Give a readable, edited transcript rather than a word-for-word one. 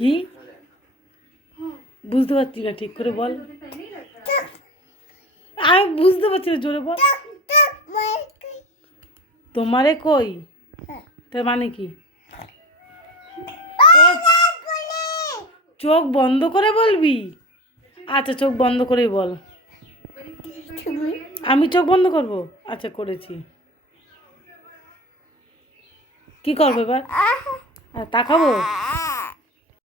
কি বুঝতে পারছি না, ঠিক করে বল। আমি বুঝতে পারছি না, জোরে বল। তোমারে কই, তার মানে কি? চোখ বন্ধ করে বলবি? আচ্ছা, চোখ বন্ধ করেই বল। আমি চোখ বন্ধ করব? আচ্ছা, করেছি। কি করবো এবার? তাকাবো?